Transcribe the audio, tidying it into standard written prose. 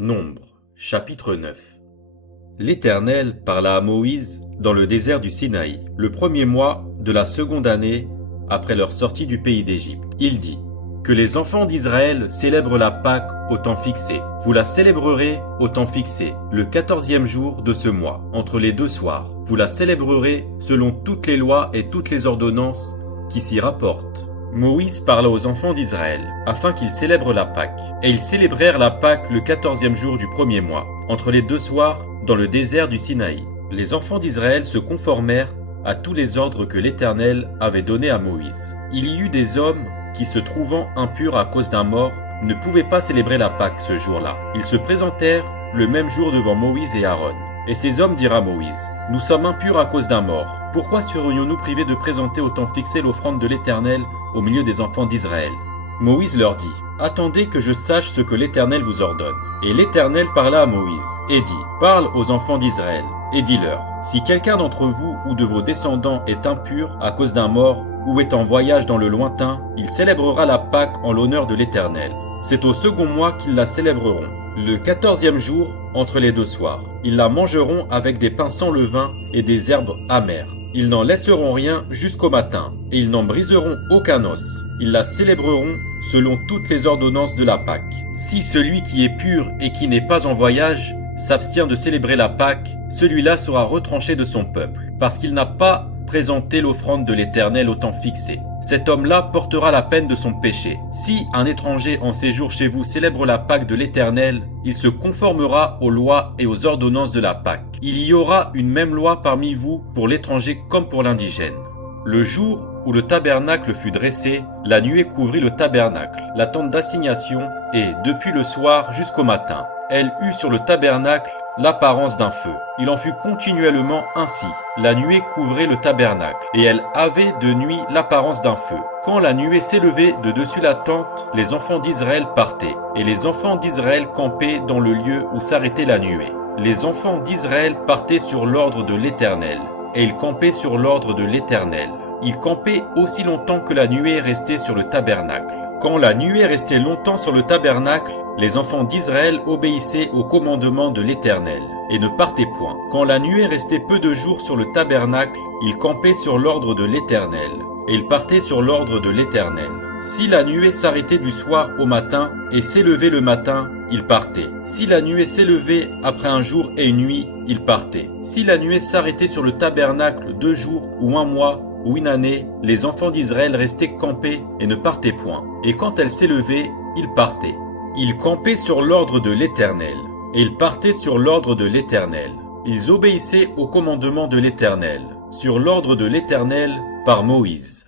Nombre, chapitre 9. L'Éternel parla à Moïse dans le désert du Sinaï, le premier mois de la seconde année après leur sortie du pays d'Égypte. Il dit: Que les enfants d'Israël célèbrent la Pâque au temps fixé. Vous la célébrerez au temps fixé, le 14e jour de ce mois, entre les deux soirs. Vous la célébrerez selon toutes les lois et toutes les ordonnances qui s'y rapportent. Moïse parla aux enfants d'Israël, afin qu'ils célèbrent la Pâque. Et ils célébrèrent la Pâque le 14e jour du premier mois, entre les deux soirs, dans le désert du Sinaï. Les enfants d'Israël se conformèrent à tous les ordres que l'Éternel avait donnés à Moïse. Il y eut des hommes qui, se trouvant impurs à cause d'un mort, ne pouvaient pas célébrer la Pâque ce jour-là. Ils se présentèrent le même jour devant Moïse et Aaron. Et ces hommes dirent à Moïse: Nous sommes impurs à cause d'un mort. Pourquoi serions-nous privés de présenter au temps fixé l'offrande de l'Éternel au milieu des enfants d'Israël? Moïse leur dit: Attendez que je sache ce que l'Éternel vous ordonne. Et l'Éternel parla à Moïse et dit: Parle aux enfants d'Israël et dis-leur: Si quelqu'un d'entre vous ou de vos descendants est impur à cause d'un mort ou est en voyage dans le lointain, il célébrera la Pâque en l'honneur de l'Éternel. C'est au second mois qu'ils la célébreront, le 14e jour entre les deux soirs. Ils la mangeront avec des pains sans levain et des herbes amères. Ils n'en laisseront rien jusqu'au matin, et ils n'en briseront aucun os. Ils la célébreront selon toutes les ordonnances de la Pâque. Si celui qui est pur et qui n'est pas en voyage s'abstient de célébrer la Pâque, celui-là sera retranché de son peuple, parce qu'il n'a pas présenté l'offrande de l'Éternel au temps fixé. Cet homme-là portera la peine de son péché. Si un étranger en séjour chez vous célèbre la Pâque de l'Éternel, il se conformera aux lois et aux ordonnances de la Pâque. Il y aura une même loi parmi vous pour l'étranger comme pour l'indigène. Le jour où le tabernacle fut dressé, la nuée couvrit le tabernacle, la tente d'assignation, et depuis le soir jusqu'au matin, elle eut sur le tabernacle l'apparence d'un feu. Il en fut continuellement ainsi. La nuée couvrait le tabernacle, et elle avait de nuit l'apparence d'un feu. Quand la nuée s'élevait de dessus la tente, les enfants d'Israël partaient, et les enfants d'Israël campaient dans le lieu où s'arrêtait la nuée. Les enfants d'Israël partaient sur l'ordre de l'Éternel, et ils campaient sur l'ordre de l'Éternel. Ils campaient aussi longtemps que la nuée restait sur le tabernacle. Quand la nuée restait longtemps sur le tabernacle, les enfants d'Israël obéissaient au commandement de l'Éternel et ne partaient point. Quand la nuée restait peu de jours sur le tabernacle, ils campaient sur l'ordre de l'Éternel et ils partaient sur l'ordre de l'Éternel. Si la nuée s'arrêtait du soir au matin et s'élevait le matin, ils partaient. Si la nuée s'élevait après un jour et une nuit, ils partaient. Si la nuée s'arrêtait sur le tabernacle 2 jours ou 1 mois, ou une année, les enfants d'Israël restaient campés et ne partaient point. Et quand elle s'élevait, ils partaient. Ils campaient sur l'ordre de l'Éternel, et ils partaient sur l'ordre de l'Éternel. Ils obéissaient au commandement de l'Éternel, sur l'ordre de l'Éternel par Moïse.